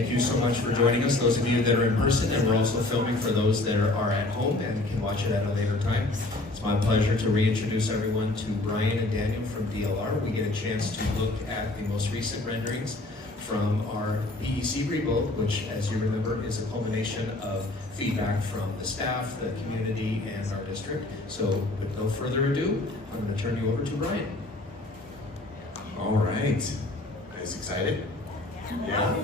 Thank you so much for joining us, those of you that are in person, and we're also filming for those that are at home and can watch it at a later time. It's my pleasure to reintroduce everyone to Brian and Daniel from DLR. We get a chance to look at the most recent renderings from our PEC rebuild, which, as you remember, is a culmination of feedback from the staff, the community, and our district. So with no further ado, I'm going to turn you over to Brian. All right. Guys excited? Yeah?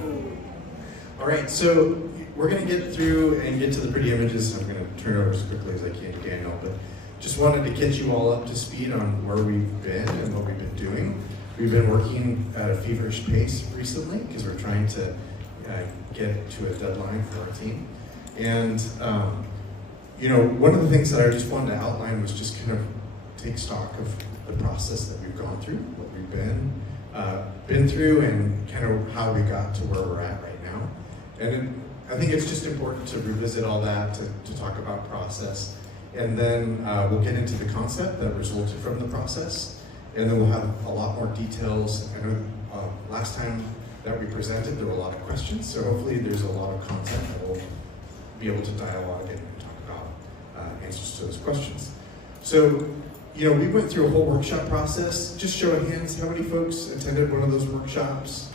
All right, so we're going to get through and get to the pretty images. I'm going to turn it over as quickly as I can to Daniel, but just wanted to get you all up to speed on where we've been and what we've been doing. We've been working at a feverish pace recently because we're trying to get to a deadline for our team. And, you know, one of the things that I just wanted to outline was just kind of take stock of the process that we've gone through, what we've been through, and kind of how we got to where we're at right now. And I think it's just important to revisit all that, to talk about process. And then we'll get into the concept that resulted from the process. And then we'll have a lot more details. I know last time that we presented, there were a lot of questions. So hopefully there's a lot of content that we'll be able to dialogue and talk about answers to those questions. So, you know, we went through a whole workshop process. Just show of hands, how many folks attended one of those workshops?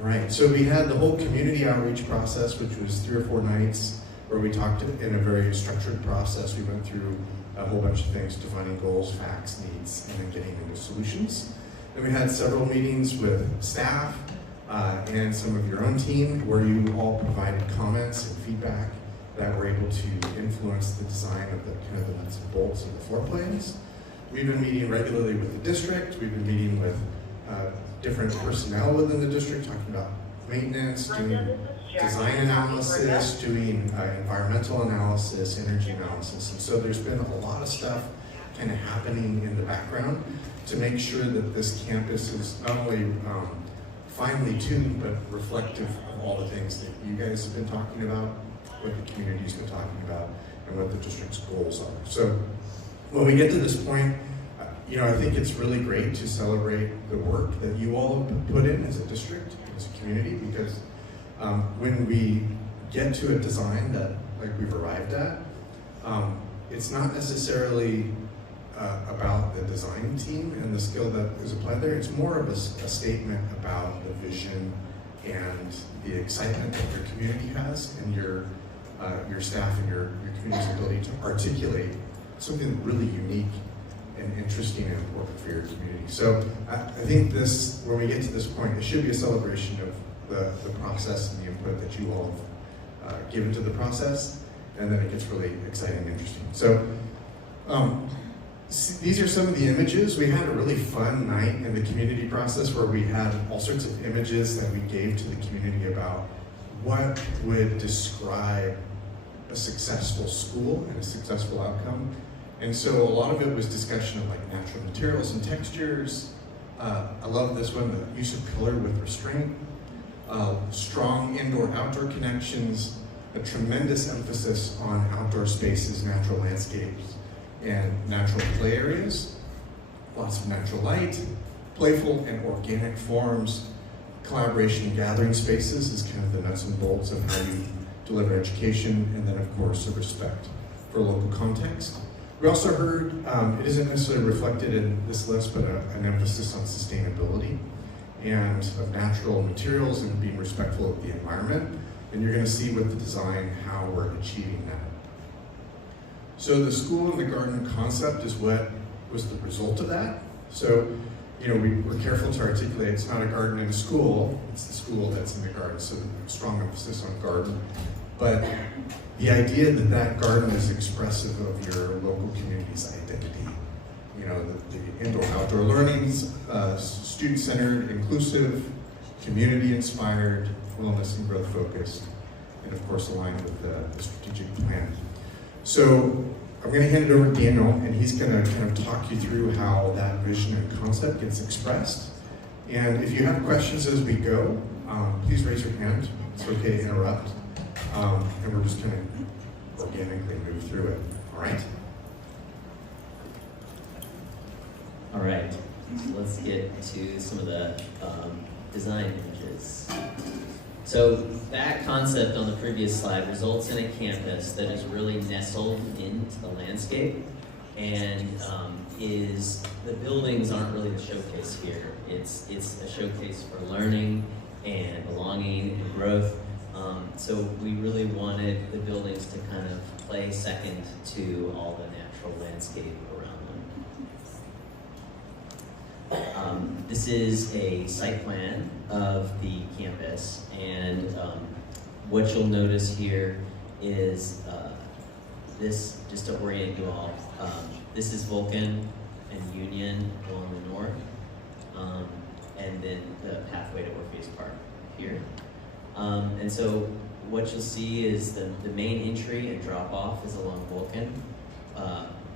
All right, so we had the whole community outreach process, which was 3 or 4 nights, where we talked in a very structured process. We went through a whole bunch of things, defining goals, facts, needs, and then getting into solutions. Then we had several meetings with staff and some of your own team, where you all provided comments and feedback that were able to influence the design of the kind of the nuts and bolts of the floor plans. We've been meeting regularly with the district. We've been meeting with different personnel within the district, talking about maintenance, doing design analysis, doing environmental analysis, energy analysis. And so there's been a lot of stuff kind of happening in the background to make sure that this campus is not only finely tuned, but reflective of all the things that you guys have been talking about, what the community's been talking about, and what the district's goals are. So when we get to this point, you know, I think it's really great to celebrate the work that you all have put in as a district, as a community, because when we get to a design that like we've arrived at, it's not necessarily about the design team and the skill that is applied there. It's more of a statement about the vision and the excitement that your community has, and your staff and your community's ability to articulate something really unique and interesting and important for your community. So I think this, when we get to this point, it should be a celebration of the process and the input that you all have given to the process, and then it gets really exciting and interesting. So these are some of the images. We had a really fun night in the community process where we had all sorts of images that we gave to the community about what would describe a successful school and a successful outcome. And so a lot of it was discussion of like natural materials and textures. I love this one, the use of color with restraint, strong indoor-outdoor connections, a tremendous emphasis on outdoor spaces, natural landscapes, and natural play areas, lots of natural light, playful and organic forms, collaboration and gathering spaces is kind of the nuts and bolts of how you deliver education, and then of course a respect for local context. We also heard, it isn't necessarily reflected in this list, but an emphasis on sustainability and of natural materials and being respectful of the environment. And you're going to see with the design how we're achieving that. So the school and the garden concept is what was the result of that. So, you know, we were careful to articulate it's not a garden in a school, it's the school that's in the garden, so strong emphasis on garden. But the idea that that garden is expressive of your local community's identity. You know, the indoor-outdoor learning's student-centered, inclusive, community-inspired, wellness and growth-focused, and of course aligned with the strategic plan. So I'm going to hand it over to Daniel, and he's going to kind of talk you through how that vision and concept gets expressed. And if you have questions as we go, please raise your hand. It's okay to interrupt. And we're just going to organically move through it. All right? All right. So let's get to some of the design images. So that concept on the previous slide results in a campus that is really nestled into the landscape, and the buildings aren't really the showcase here. It's a showcase for learning and belonging and growth. So we really wanted the buildings to kind of play second to all the natural landscape around them. This is a site plan of the campus, and what you'll notice here is this, just to orient you all, this is Vulcan and Union along the north, and then the pathway to Orpheus Park here. And so what you'll see is the main entry and drop-off is along Vulcan,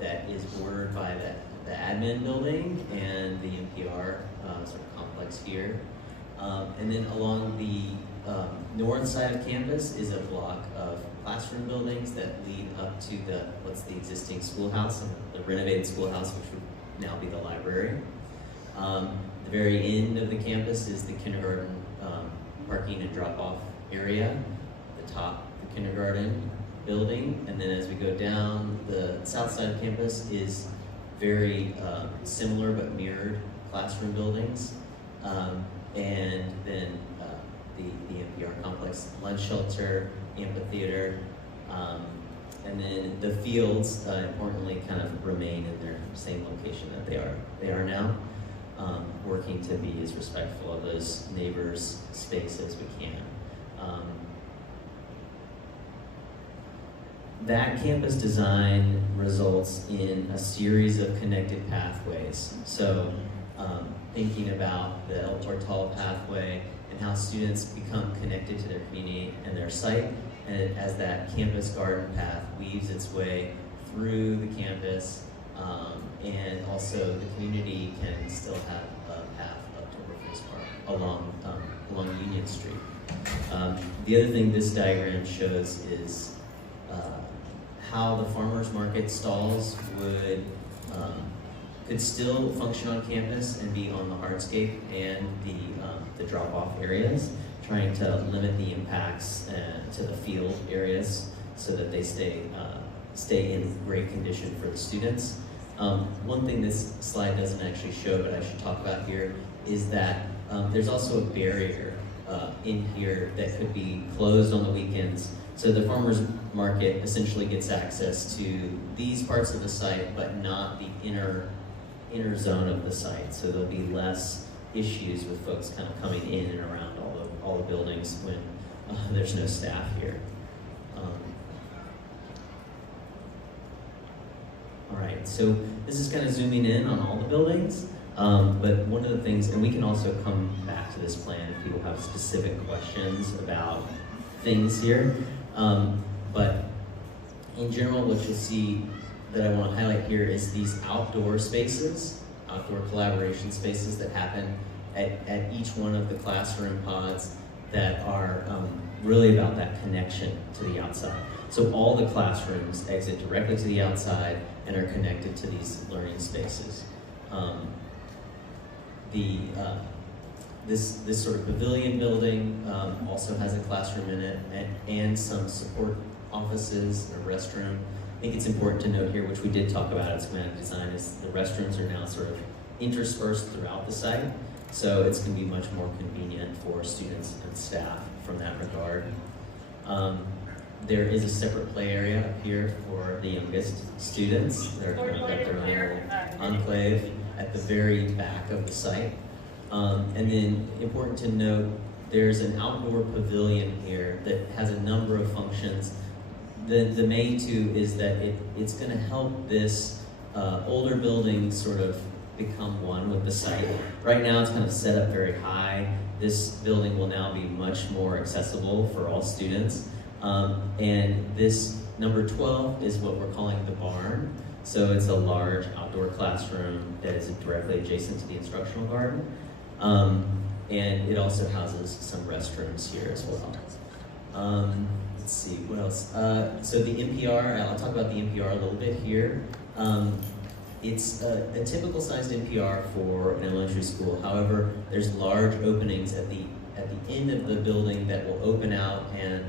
that is bordered by the admin building and the NPR sort of complex here. And then along the north side of campus is a block of classroom buildings that lead up to what's the existing schoolhouse, and the renovated schoolhouse, which would now be the library. The very end of the campus is the kindergarten parking and drop-off area, the top of the kindergarten building, and then as we go down, the south side of campus is very similar but mirrored classroom buildings, and then the NPR complex, lunch shelter, amphitheater, and then the fields, importantly, kind of remain in their same location that they are now, working to be as respectful of those neighbors' space as we can. That campus design results in a series of connected pathways. So thinking about the El Portal pathway and how students become connected to their community and their site, and as that campus garden path weaves its way through the campus, and also the community can still have a path up to Orpheus Park along Union Street. The other thing this diagram shows is how the farmers market stalls could still function on campus and be on the hardscape and the drop-off areas, trying to limit the impacts to the field areas so that they stay in great condition for the students. One thing this slide doesn't actually show, but I should talk about here, is that there's also a barrier in here that could be closed on the weekends. So the farmers market essentially gets access to these parts of the site, but not the inner zone of the site. So there'll be less issues with folks kind of coming in and around all the buildings when there's no staff here. All right, so this is kind of zooming in on all the buildings, but one of the things, and we can also come back to this plan if people have specific questions about things here, but in general, what you'll see that I want to highlight here is these outdoor spaces, outdoor collaboration spaces that happen at each one of the classroom pods that are really about that connection to the outside. So all the classrooms exit directly to the outside and are connected to these learning spaces. This sort of pavilion building also has a classroom in it and some support offices, a restroom. I think it's important to note here, which we did talk about at schematic design, is the restrooms are now sort of interspersed throughout the site, so it's going to be much more convenient for students and staff from that regard. There is a separate play area up here for the youngest students. They're kind of got their own little enclave at the very back of the site. And then, important to note, there's an outdoor pavilion here that has a number of functions. The main two is that it's going to help this older building sort of become one with the site. Right now it's kind of set up very high. This building will now be much more accessible for all students. And this number 12 is what we're calling the barn. So it's a large outdoor classroom that is directly adjacent to the instructional garden. And it also houses some restrooms here as well. Let's see, what else? So the NPR, I'll talk about the NPR a little bit here. It's a typical sized NPR for an elementary school. However, there's large openings at the at the end of the building that will open out, and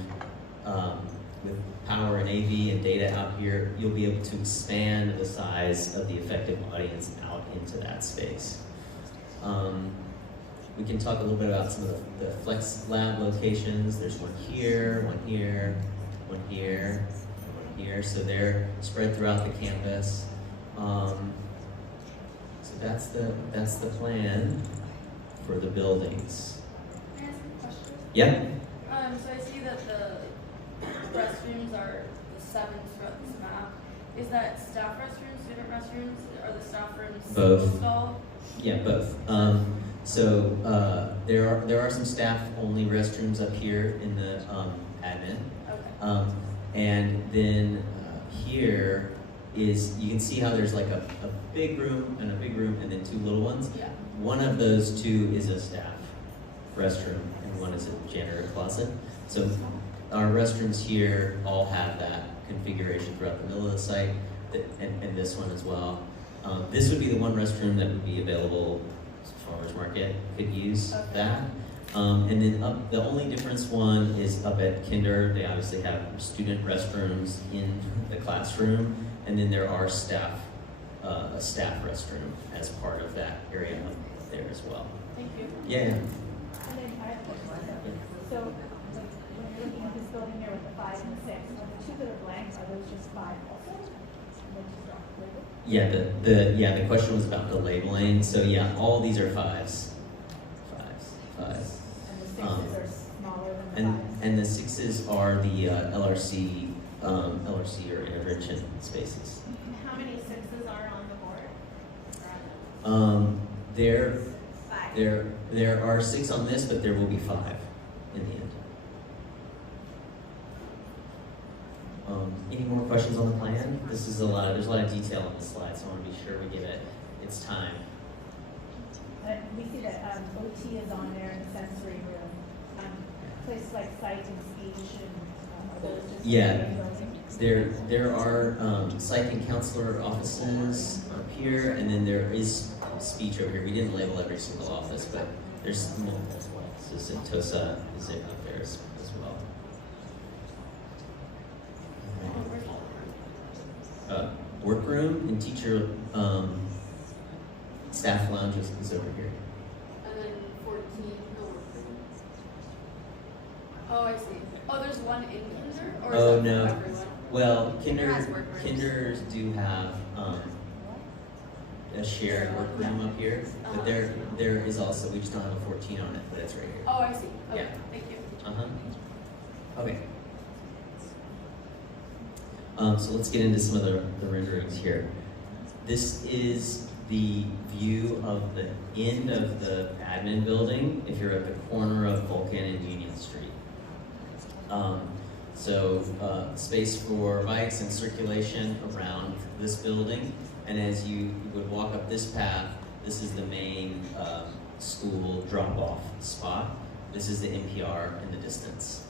with power and AV and data out here, you'll be able to expand the size of the effective audience out into that space. We can talk a little bit about some of the Flex Lab locations. There's one here, one here, one here, and one here. So they're spread throughout the campus. So that's the plan for the buildings. Can I ask a question? Yeah. So I see that the restrooms are the 7 throughout this map. Is that staff restrooms, student restrooms? Are the staff rooms Both. installed? Yeah, both. There are some staff-only restrooms up here in the admin, Okay. and then here is, you can see how there's like a big room and a big room and then 2 little ones. Yeah. One of those 2 is a staff restroom and one is a janitor closet. So our restrooms here all have that configuration throughout the middle of the site, and this one as well. This would be the one restroom that would be available. Farmers Market could use Okay. that. And then the only difference one is up at Kinder. They obviously have student restrooms in the classroom, and then there are a staff restroom as part of that area up there as well. Thank you. Yeah. And then I have a question. So, like, when you're looking at this building here with the 5 and the 6, the 2 that are blank, are those just 5 also? And then just not labeled? Yeah, the question was about the labeling. So yeah, all these are 5s. 5s. And the 6s are smaller than the And 5s? and the 6s are the LRC or intervention spaces. How many 6s are on the board? There 5. there are 6 on this, but there will be 5 in the end. Any more questions on the plan? There's a lot of detail on the slide, so I want to be sure we get it. It's time. We see that OT is on there in the sensory room. Places like sight and speech, and are those just Yeah. in the building? There are psych and counselor offices up here, and then there is speech over here. We didn't label every single office, but there's multiple as well. So Sentosa is up there as well. Workroom and teacher staff lounge is over here. And then 14, no workrooms. Oh, I see. Oh, there's one in Kinder? Or is Oh, that no. for everyone? Well, Kinder has workrooms. Kinders do have a shared workroom up here, but there is also, we just don't have a 14 on it, but it's right here. Oh, I see. Okay, Yeah. thank you. Okay. So let's get into some of the renderings here. This is the view of the end of the admin building if you're at the corner of Vulcan and Union Street. Space for bikes and circulation around this building. And as you would walk up this path, this is the main school drop-off spot. This is the NPR in the distance.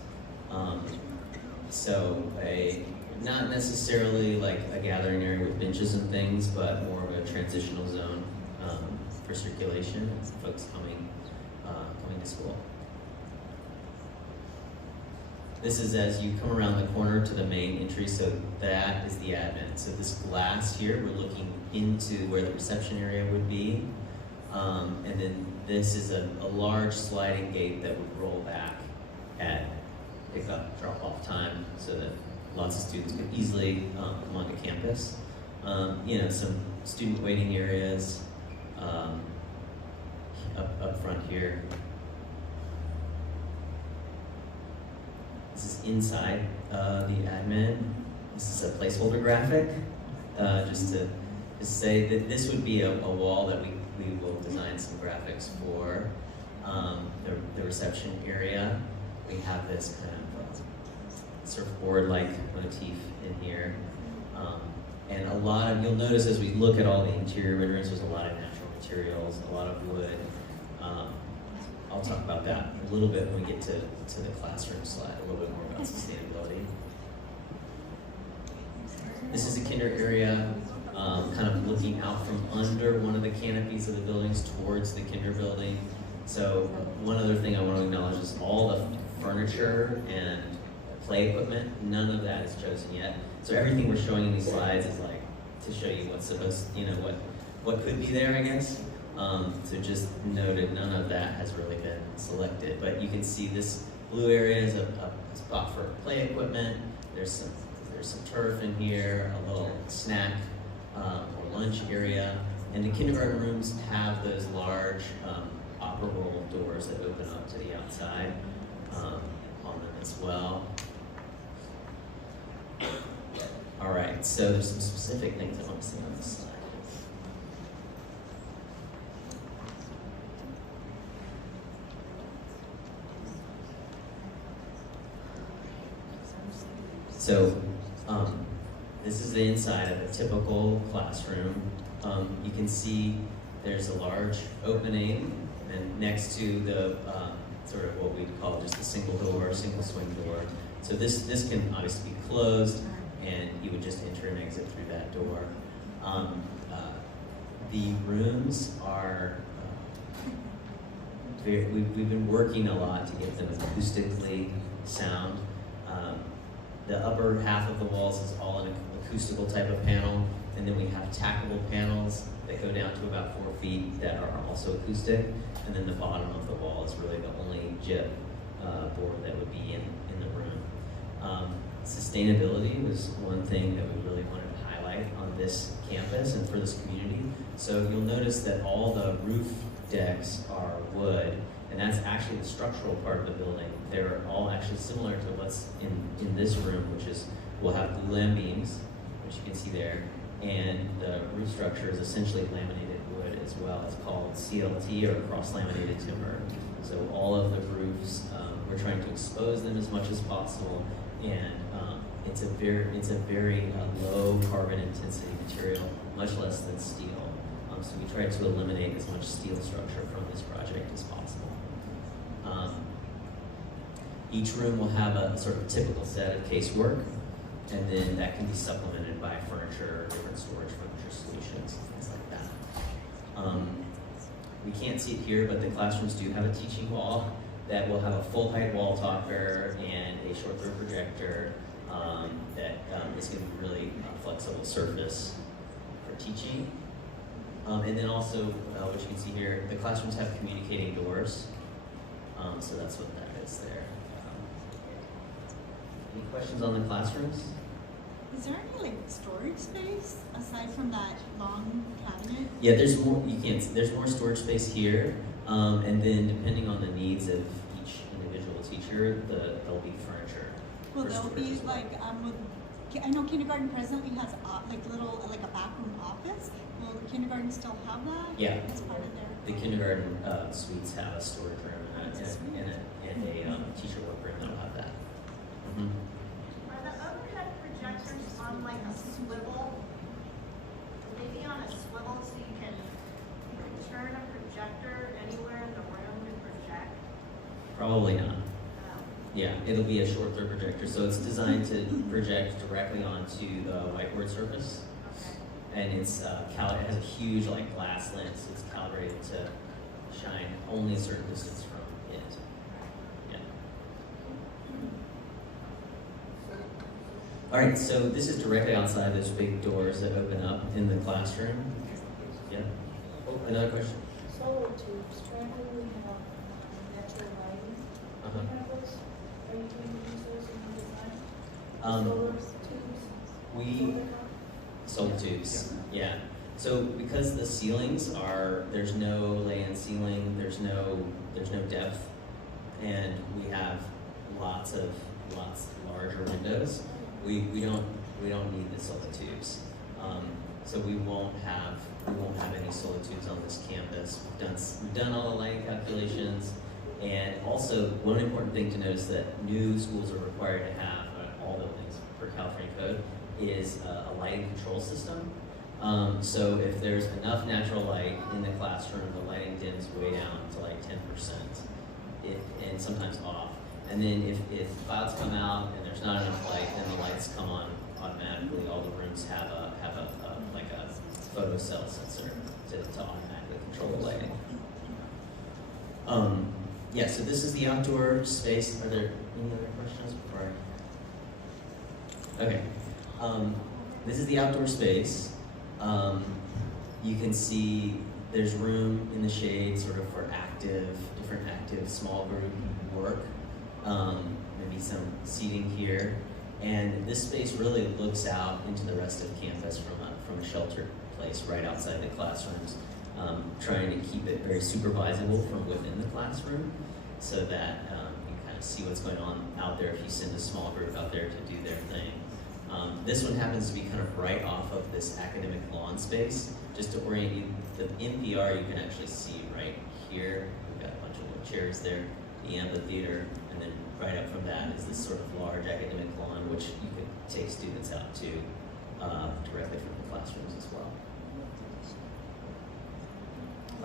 Not necessarily like a gathering area with benches and things, but more of a transitional zone for circulation, folks coming to school. This is as you come around the corner to the main entry, so that is the admin. So this glass here, we're looking into where the reception area would be. And then this is a large sliding gate that would roll back at pickup, drop-off time so that lots of students could easily come onto campus. Some student waiting areas up front here. This is inside the admin. This is a placeholder graphic, just to say that this would be a wall that we will design some graphics for the reception area. We have this kind of surfboard-like motif in here. And you'll notice as we look at all the interior renderings, there's a lot of natural materials, a lot of wood. I'll talk about that a little bit when we get to the classroom slide, a little bit more about sustainability. This is a kinder area, kind of looking out from under one of the canopies of the buildings towards the kinder building. So one other thing I want to acknowledge is all the furniture and play equipment, none of that is chosen yet. So everything we're showing in these slides is like to show you what's supposed, what could be there, I guess. So just noted, none of that has really been selected. But you can see this blue area is a spot for play equipment. There's some turf in here, a little snack or lunch area. And the kindergarten rooms have those large operable doors that open up to the outside on them as well. All right, so there's some specific things I want to see on this slide. So this is the inside of a typical classroom. You can see there's a large opening, and next to the sort of what we'd call just a single swing door. So this can obviously be closed, and you would just enter and exit through that door. The rooms are, we've been working a lot to get them acoustically sound. The upper half of the walls is all an acoustical type of panel, and then we have tackable panels that go down to about 4 feet that are also acoustic, and then the bottom of the wall is really the only gyp board that would be in the room. Sustainability was one thing that we really wanted to highlight on this campus and for this community. So you'll notice that all the roof decks are wood, and that's actually the structural part of the building. They're all actually similar to what's in this room, which is, we'll have glulam beams, which you can see there, and the roof structure is essentially laminated wood as well. It's called CLT, or cross-laminated timber. So all of the roofs, we're trying to expose them as much as possible, and it's a very low carbon intensity material, much less than steel. So we tried to eliminate as much steel structure from this project as possible. Each room will have a sort of typical set of casework, and then that can be supplemented by furniture, different storage furniture solutions, things like that. We can't see it here, but the classrooms do have a teaching wall that will have a full height wall topper and a short throw projector that is going to be really flexible surface for teaching. And then also, what you can see here, the classrooms have communicating doors. So that's what that is there. Any questions on the classrooms? Is there any storage space aside from that long cabinet? Yeah, there's more. There's more storage space here, and then depending on the needs of each individual teacher, there'll be furniture. Will there be I know kindergarten presently has a backroom office. Will the kindergarten still have that? Yeah. As part of their. The kindergarten suites have a storage room and a teacher workroom that'll have that. Mm-hmm. Are the overhead projectors on a swivel? Will they be on a swivel so you can turn a projector anywhere in the room to project? Probably not. Yeah, it'll be a short throw projector, so it's designed to project directly onto the whiteboard surface. Okay. And it's it has a huge glass lens, so it's calibrated to shine only a certain distance from it. Yeah. All right, so this is directly outside those big doors that open up in the classroom. Yeah. Oh, another question. Solar tubes, traveling, natural lighting. Uh-huh. Are you going to use those in the design? Um, Solar we tubes? solar tubes. Yeah. So because the ceilings there's no lay-in ceiling, there's no depth, and we have lots larger windows. We don't need the solar tubes. So we won't have any solar tubes on this campus. We've done all the lighting calculations, and also one important thing to notice that new schools are required to have all buildings per California code is a lighting control system. So if there's enough natural light in the classroom, the lighting dims way down to 10%, and sometimes off. And then if clouds come out and there's not enough light, then the lights come on automatically. All the rooms have a photocell sensor to automatically control the lighting. Yeah, so this is the outdoor space. Are there any other questions before I... Okay. This is the outdoor space. You can see there's room in the shade sort of for different active small group work. Maybe some seating here. And this space really looks out into the rest of campus from a sheltered place right outside the classrooms, trying to keep it very supervisable from within the classroom so that you kind of see what's going on out there if you send a small group out there to do their thing. This one happens to be kind of right off of this academic lawn space. Just to orient you, the NPR you can actually see right here. We've got a bunch of little chairs there, the amphitheater, and then right up from that is this sort of large academic lawn, which you could take students out to directly from the classrooms as well.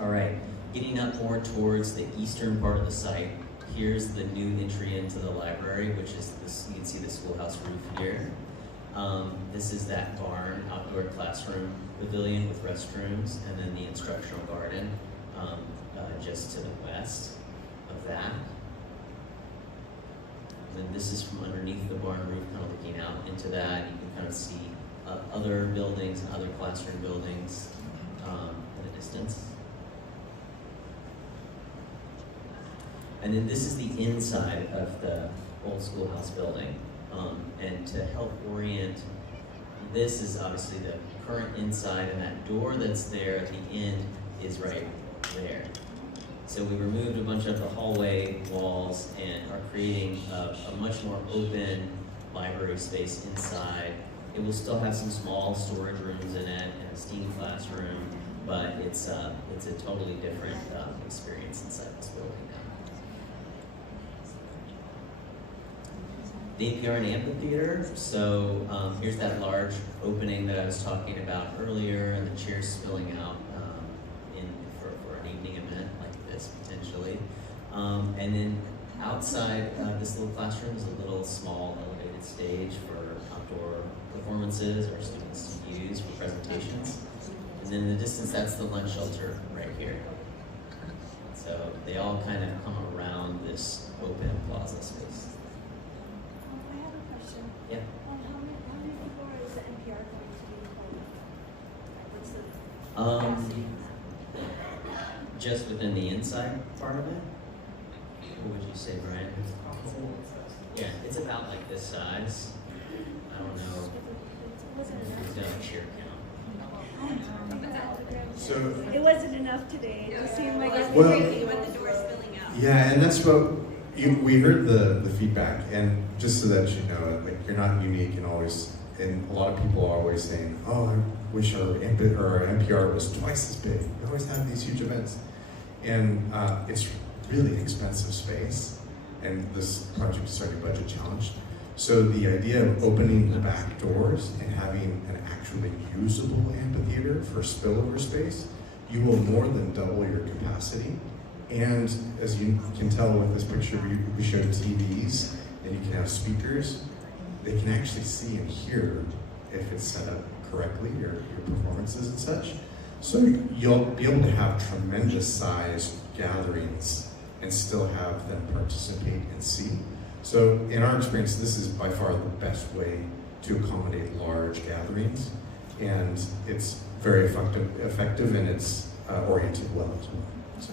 All right, getting up more towards the eastern part of the site, here's the new entry into the library, which is this, you can see the schoolhouse roof here. This is that barn, outdoor classroom pavilion with restrooms, and then the instructional garden just to the west of that. And then this is from underneath the barn roof, kind of looking out into that. You can kind of see other buildings, other classroom buildings in the distance. And then this is the inside of the old schoolhouse building. And to help orient, this is obviously the current inside, and that door that's there at the end is right there. So we removed a bunch of the hallway walls and are creating a much more open library space inside. It will still have some small storage rooms in it and a STEAM classroom, but it's a totally different experience inside this building now. The APR and amphitheater, so here's that large opening that I was talking about earlier, and the chairs spilling out for an evening event like this, potentially. And then outside this little classroom is a little small elevated stage for outdoor performances or students to use for presentations. And then in the distance, that's the lunch shelter right here. So they all kind of come around this open plaza space. I have a question. Yeah. How many people is the NPR going to be holding? What's the capacity? Just within the inside part of it? What would you say, Brian? Yeah, it's about like this size. I don't know. It's got a chair count. So, It wasn't enough today. It just seemed like it's Well- crazy when the door's filling out. yeah, and that's what we heard the feedback, and just so that you know, like you're not unique, and a lot of people are always saying, "Oh, I wish our NPR was twice as big. We always have these huge events," and it's really expensive space, and this project is already budget challenged. So the idea of opening the back doors and having an actually usable amphitheater for spillover space, you will more than double your capacity. And as you can tell with this picture, we showed TVs, and you can have speakers. They can actually see and hear if it's set up correctly, your performances and such. So you'll be able to have tremendous size gatherings and still have them participate and see. So in our experience, this is by far the best way to accommodate large gatherings, and it's very effective and it's oriented well as well. So.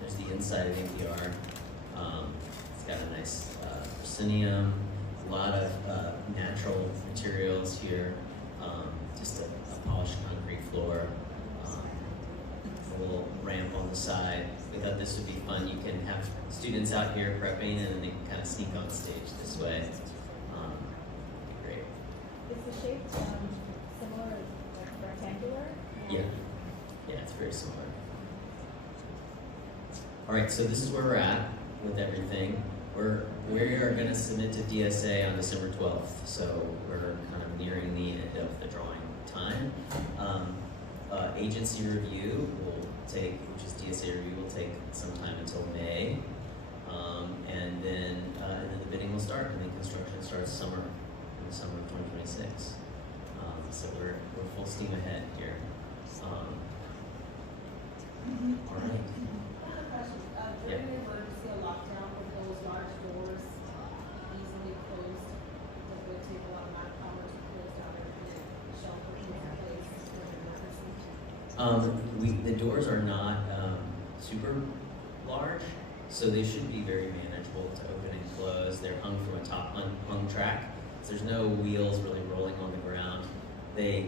There's the inside of NPR. It's got a nice proscenium, a lot of natural materials here, just a polished concrete floor, a little ramp on the side. We thought this would be fun. You can have students out here prepping, and then they can kind of sneak on stage this way. Great. Is the shape similar, like rectangular? Yeah. Yeah, it's very similar. All right, so this is where we're at with everything. We are going to submit to DSA on December 12th, so we're kind of nearing the end of the drawing time. Agency review will take, which is DSA review, will take some time until May, and then the bidding will start, and then construction starts in the summer of 2026. So we're full steam ahead here. All right. During an emergency or lockdown, with those large doors easily closed, it would take a lot of manpower to close down everything, shelter in place during an emergency. The doors are not super large, so they should be very manageable to open and close. They're hung from a top hung track, so there's no wheels really rolling on the ground. They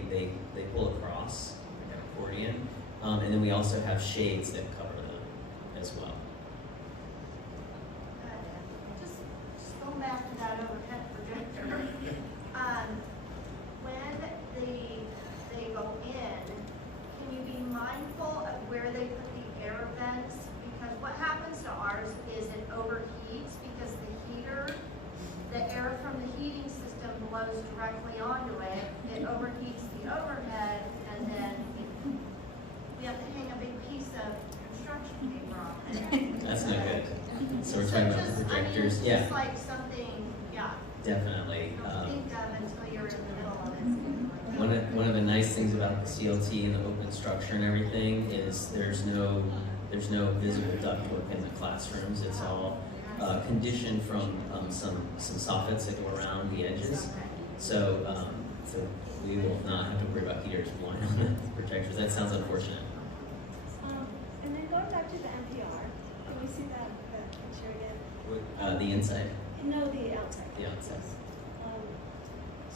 pull across like an accordion, and then we also have shades that cover them as well. Just going back to that overhead projector, when they go in, can you be mindful of where they put the air vents? Because what happens to ours is it overheats because the air from the heating system blows directly onto it. It overheats the overhead, and then we have to hang a big piece of construction paper on it. That's not good. So we're talking about the projectors. It's Yeah, just like something, yeah, definitely. you don't think of until you're in the middle of it. One of the nice things about the CLT and the open structure and everything is there's no visible ductwork in the classrooms. It's all conditioned from some soffits that go around the edges. So we will not have to worry about heaters blowing on the projectors. That sounds unfortunate. And then going back to the NPR, can we see that picture again? The inside, No, the outside. the outside.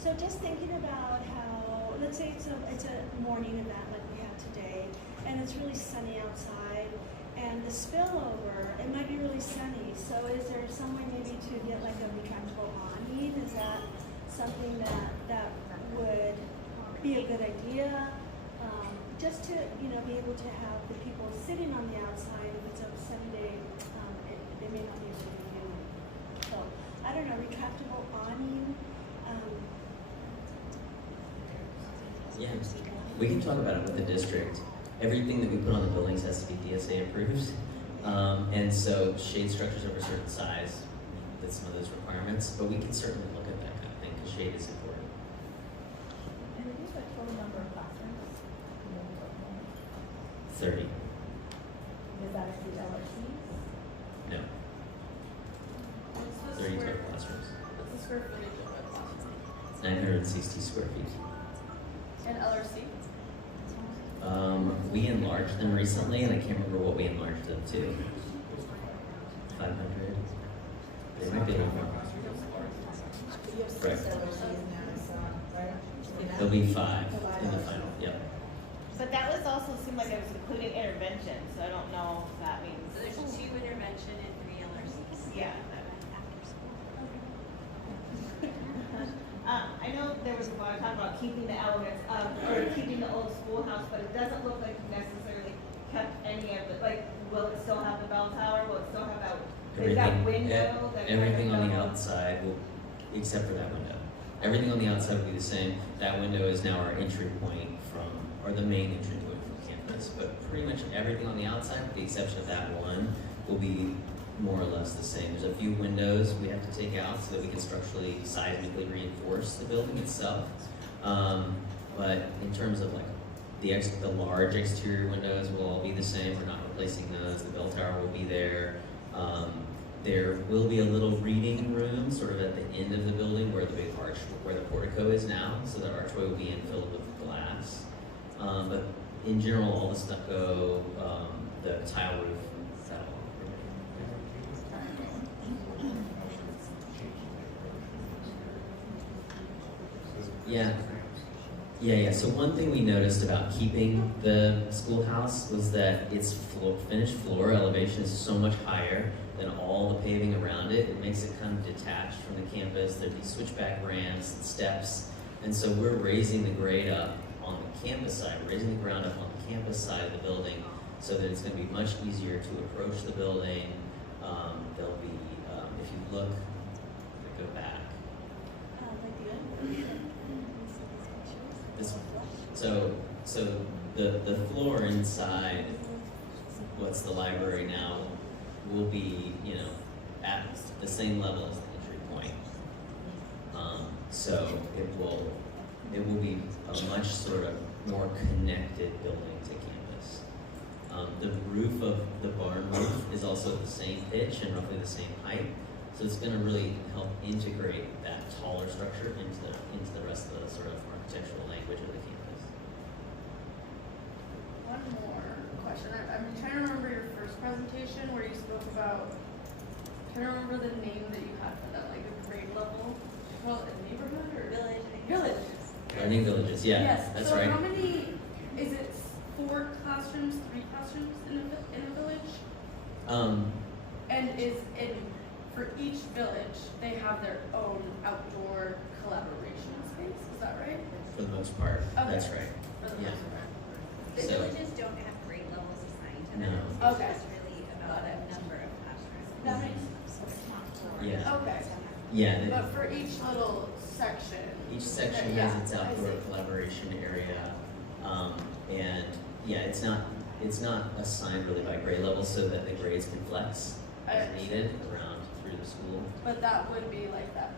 So just thinking about how, let's say it's a morning event like we have today, and it's really sunny outside, and the spillover, it might be really sunny. So is there some way maybe to get like a retractable awning? Is that something that would be a good idea? Just to be able to have the people sitting on the outside. If it's a sunny day, they may not be able to view. So I don't know, retractable awning. Yeah, we can talk about it with the district. Everything that we put on the buildings has to be DSA approved. And so shade structures of a certain size meet some of those requirements, but we can certainly look at that kind of thing because shade is important. And it is the total number of classrooms? 30. Does that include LRCs? No, What's the 30 square, total classrooms. what's the square footage of a classroom? 960 square feet. And LRC? We enlarged them recently, and I can't remember what we enlarged them to. 500. They might be a little more. Correct. There'll be 5 in the final. Yep. But that was also seemed like it was including intervention, so I don't know if that means. So there's 2 intervention and 3 LRCs. Yeah. I know there was a lot of talk about keeping the elements of, or keeping the old schoolhouse, but it doesn't look like you necessarily kept any of it. Like, will it still have the bell tower? Will it still have that window? Everything on the outside will, except for that window. Everything on the outside will be the same. That window is now our entry point or the main entry point from campus. But pretty much everything on the outside, with the exception of that one, will be more or less the same. There's a few windows we have to take out so that we can structurally, seismically reinforce the building itself. But in terms of like the large exterior windows will all be the same. We're not replacing those. The bell tower will be there. There will be a little reading room sort of at the end of the building where the big arch, where the portico is now. So the archway will be infilled with glass. But in general, all the stucco, the tile roof, that'll all Yeah. So one thing we noticed about keeping the schoolhouse was that its finished floor elevation is so much higher than all the paving around it. It makes it kind of detached from the campus. There'd be switchback ramps and steps. And so we're raising the grade up on the campus side, raising the ground up on the campus side of the building so that it's going to be much easier to approach the building. There'll be, if you look, go back. This one. So the floor inside, what's the library now, will be, at the same level as the entry point. So it will be a much sort of more connected building to campus. The roof of the barn roof is also the same pitch and roughly the same height, so it's going to really help integrate that taller structure into the rest of the sort of architectural language of the campus. One more question. I'm trying to remember your first presentation where you spoke about, I'm trying to remember the name that you had for that, like a grade level. Well, a neighborhood or village? Village. Learning villages, yeah, Yes. that's so right. How many, is it 4 classrooms, 3 classrooms in a village? And is it, for each village, they have their own outdoor collaboration space, is that right? For the most part, Okay. that's right. For the Yeah. most part. The So- villages don't have grade levels assigned to them. No. It's Okay. just really about Got it. the number of classrooms. That makes Yeah. Okay. Yeah, But for each little section. each section yeah, has its I outdoor see. collaboration area, and yeah, it's not assigned really by grade level so that the grades can flex as needed around through the school. But that would be like that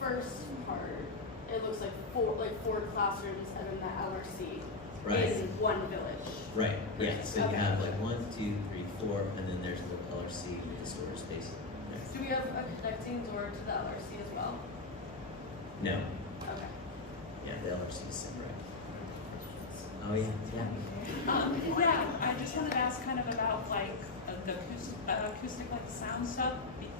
first part. It looks like 4 classrooms and then the LRC Right. in one village. Right. Yeah. So Okay. you have like 1, 2, 3, 4, and then there's the LRC with the storage space. Do we have a connecting door to the LRC as well? No. Okay. Yeah, the LRC is separate. Oh yeah. Yeah, I just wanted to ask kind of about like the acoustic like sound stuff,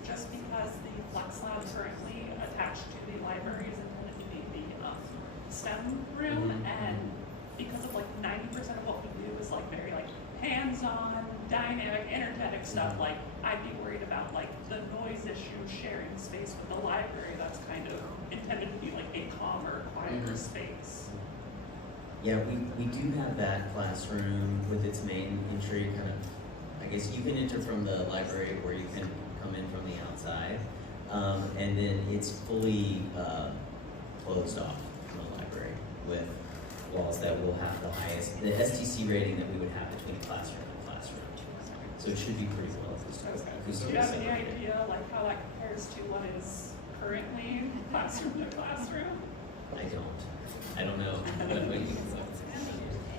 just because the Flex Lab currently attached to the library is intended to be the STEM room, and because of like 90% of what we do is like very like hands-on, dynamic, energetic stuff, like I'd be worried about like the noise issue sharing space with the library that's kind of intended to be like a calmer, quieter space. Yeah, we do have that classroom with its main entry kind of, I guess you can enter from the library or you can come in from the outside. And then it's fully closed off from the library with walls that will have the highest, the STC rating that we would have between classroom and classroom. So it should be pretty well acoustic. Do you have any idea like how that compares to what is currently classroom to classroom? I don't know.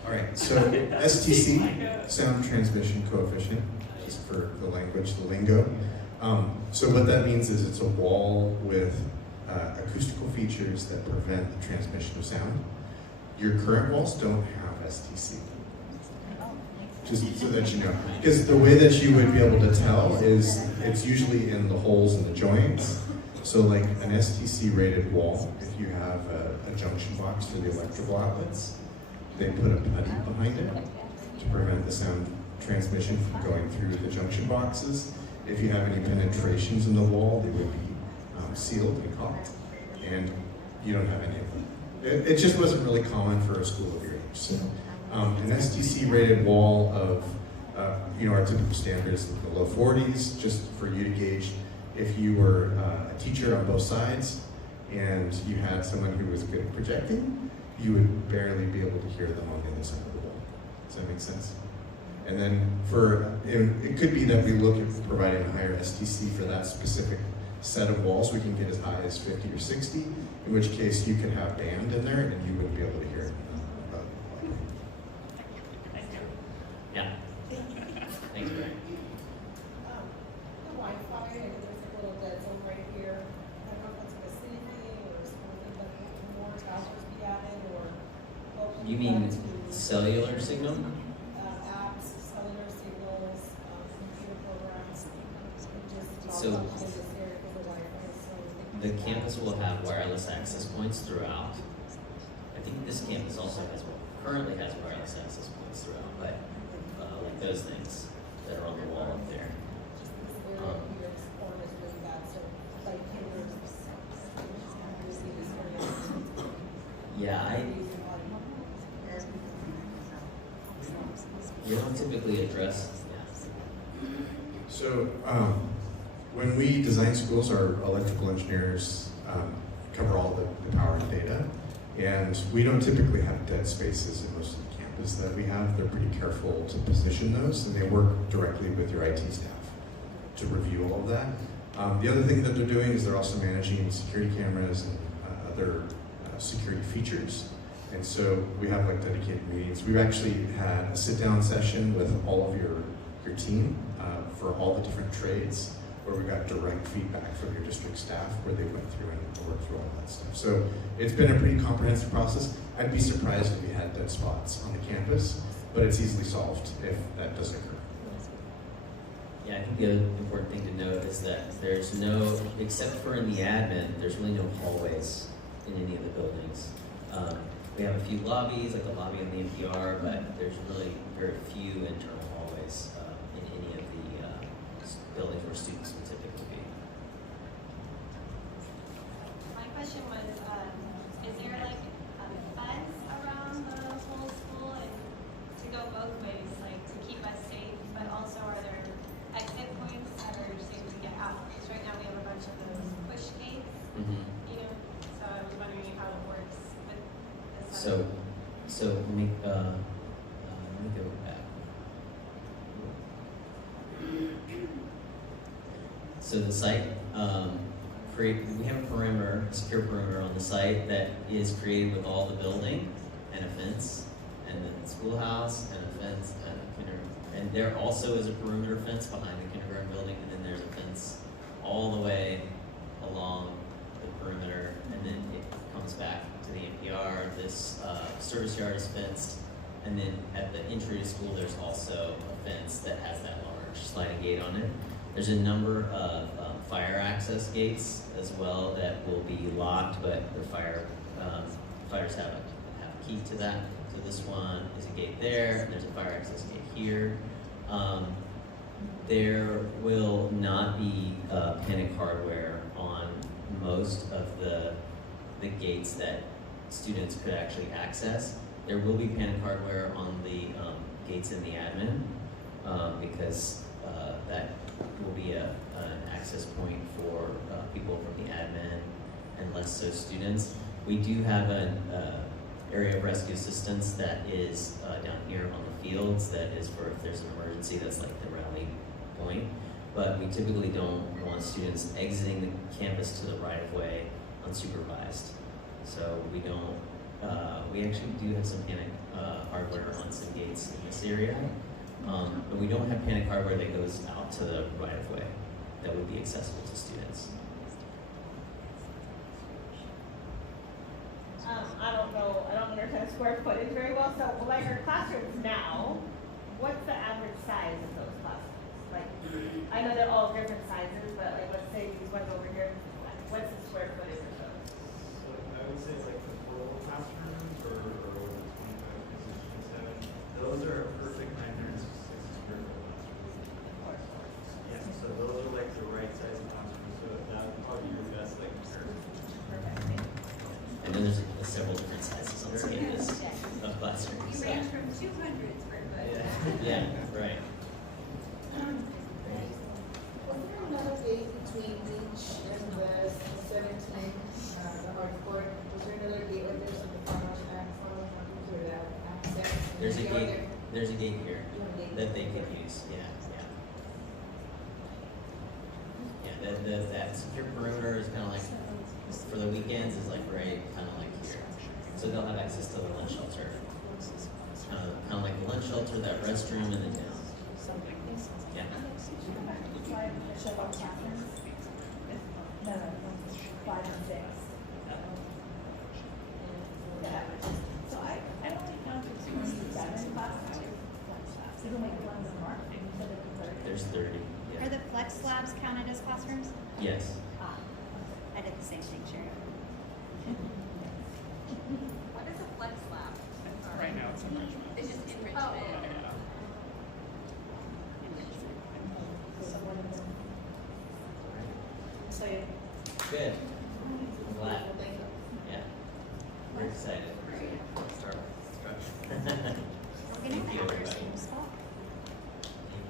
All right, so STC, sound transmission coefficient, just for the language, the lingo. So what that means is it's a wall with acoustical features that prevent the transmission of sound. Your current walls don't have STC. Just so that you know. Because the way that you would be able to tell is it's usually in the holes in the joints. So like an STC rated wall, if you have a junction box for the electrical outlets, they put a putty behind it to prevent the sound transmission from going through the junction boxes. If you have any penetrations in the wall, they would be sealed and caulked, and you don't have any of them. It just wasn't really common for a school of your age. So an STC rated wall of, our typical standards in the low 40s, just for you to gauge if you were a teacher on both sides and you had someone who was good at projecting, you would barely be able to hear them on the other side of the wall. Does that make sense? And then it could be that we look at providing a higher STC for that specific set of walls. We can get as high as 50 or 60, in which case you could have band in there and you wouldn't be able to hear it. Yeah. Thanks, Brian. The Wi-Fi, and there's a little dead zone right here. I don't know if that's like a city thing or something, but more towers be added or. You mean cellular signal? Apps, cellular signals, computer programs. Just So- all up in this area for the Wi-Fi, so. The campus will have wireless access points throughout. I think this campus also currently has wireless access points throughout, but like those things that are on the wall up there. This area here, this corner is really bad, so like hinders. You see this area. Yeah, you don't typically address. Yeah. So when we design schools, our electrical engineers cover all the power and data, and we don't typically have dead spaces in most of the campus that we have. They're pretty careful to position those, and they work directly with your IT staff to review all of that. The other thing that they're doing is they're also managing security cameras and other security features And so we have like dedicated meetings. We've actually had a sit-down session with all of your team for all the different trades, where we got direct feedback from your district staff, where they went through and worked through all that stuff. So it's been a pretty comprehensive process. I'd be surprised if we had dead spots on the campus, but it's easily solved if that does occur. Yeah, I think the other important thing to note is that there's no, except for in the admin, there's really no hallways in any of the buildings. We have a few lobbies, like the lobby in the NPR, but there's really very few internal hallways in any of the buildings where students would typically be. My question was, is there like a fence around the whole school and to go both ways, like to keep us safe, but also are there exit points that are safe to get out? Because right now we have a bunch of those push gates, you know, so I was wondering how it works with the site. So let me go back. So the site, we have a perimeter, a secure perimeter on the site that is created with all the building and a fence, and then the schoolhouse and a fence and a kindergarten. And there also is a perimeter fence behind the kindergarten building, and then there's a fence all the way along the perimeter, and then it comes back to the NPR. This service yard is fenced, and then at the entry to school, there's also a fence that has that large sliding gate on it. There's a number of fire access gates as well that will be locked, but the fighters have a key to that. So this one is a gate there, and there's a fire access gate here. There will not be panic hardware on most of the gates that students could actually access. There will be panic hardware on the gates in the admin because that will be an access point for people from the admin and less so students. We do have an area of rescue assistance that is down here on the fields that is for if there's an emergency, that's like the rally point. But we typically don't want students exiting the campus to the right of way unsupervised. So we don't, we actually do have some panic hardware on some gates in this area, but we don't have panic hardware that goes out to the right of way that would be accessible to students. I don't understand square footage very well, so like our classrooms now, what's the average size of those classrooms? Like, I know they're all different sizes, but like, let's say these ones over here, what's the square footage of those? So I would say like the portable classrooms or 25 position 7, those are a perfect 960 square foot classrooms. Yeah, so those are like the right size classrooms, so that would probably be your best like comparison. And then there's several different sizes on this campus of classrooms. We range from 200 square foot. Yeah, right. Was there another gate between each and the 17, the hard court? Was there another gate right there so the farmers could access? There's a gate here that they could use, that secure perimeter is kind of like, for the weekends is like right, kind of like here. So they'll have access to the lunch shelter. Kind of like the lunch shelter, that restroom, and then down. Yeah. Show about classrooms? No, 5 and 6. Yeah. So I only counted 27 classrooms. You can make one more. There's 30. Yeah. Are the flex labs counted as classrooms? Yes. I did the same thing, Sharon. What is a flex lab? Right now it's enrichment. It's just enrichment. Yeah. So you. Good. I'm glad. Yeah. We're excited. Start with We're construction. gonna Thank you, have our everybody. same spot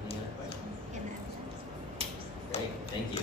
Any other questions? in the evidence. Great. Thank you.